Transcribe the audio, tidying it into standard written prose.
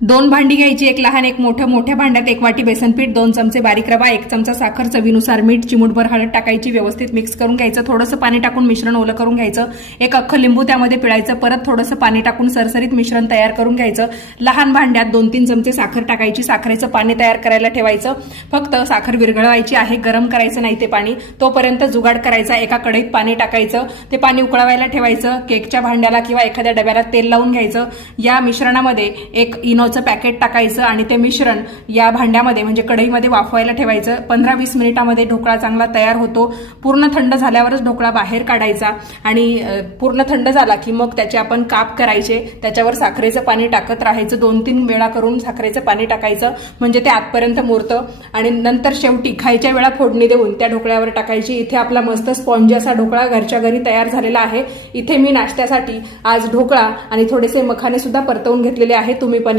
2 भांडी घ्यायची, एक लहान एक मोठं. मोठ्या भांड्यात 1 वाटी बेसन पीठ, 2 चमचे बारीक रवा, 1 चमचा साखर, चवीनुसार मीठ, चिमूटभर हळद टाकायची, व्यवस्थित मिक्स करून घ्यायचं. थोडंसं पाणी टाकून मिश्रण ओलं करून घ्यायचं. 1 अख्खं लिंबू त्यामध्ये पिळायचं. परत थोडंसं पाणी टाकून सरसरीत मिश्रण तयार करून घ्यायचं. लहान भांड्यात 2-3 चमचे साखर टाकायची, साखरेचं पाणी तयार करायला ठेवायचं. फक्त साखर विरघळवायची आहे, गरम करायचं नाही ते पाणी. तोपर्यंत जुगाड करायचा. एका कढईत पाणी टाकायचं, ते पाणी उकळवायला ठेवायचं. केकच्या भांड्याला किंवा एखाद्या डब्याला तेल लावून घ्यायचं. या मिश्रणामध्ये 1 इनोचं पॅकेट टाकायचं आणि ते मिश्रण या भांड्यामध्ये म्हणजे कढईमध्ये वाफवायला ठेवायचं. 15-20 मिनिटांमध्ये ढोकळा चांगला तयार होतो. पूर्ण थंड झाल्यावरच ढोकळा बाहेर काढायचा आणि पूर्ण थंड झाला की मग त्याचे आपण काप करायचे. त्याच्यावर साखरेचं पाणी टाकत राहायचं. 2-3 वेळा करून साखरेचं पाणी टाकायचं म्हणजे ते आतपर्यंत मुरतं आणि नंतर शेवटी खायच्या वेळा फोडणी देऊन त्या ढोकळ्यावर टाकायची. इथे आपला मस्त स्पॉन्जी असा ढोकळा घरच्या घरी तयार झालेला आहे. इथे मी नाश्त्यासाठी आज ढोकळा आणि थोडेसे मखाने सुद्धा परतवून घेतलेले आहे. तुम्ही पण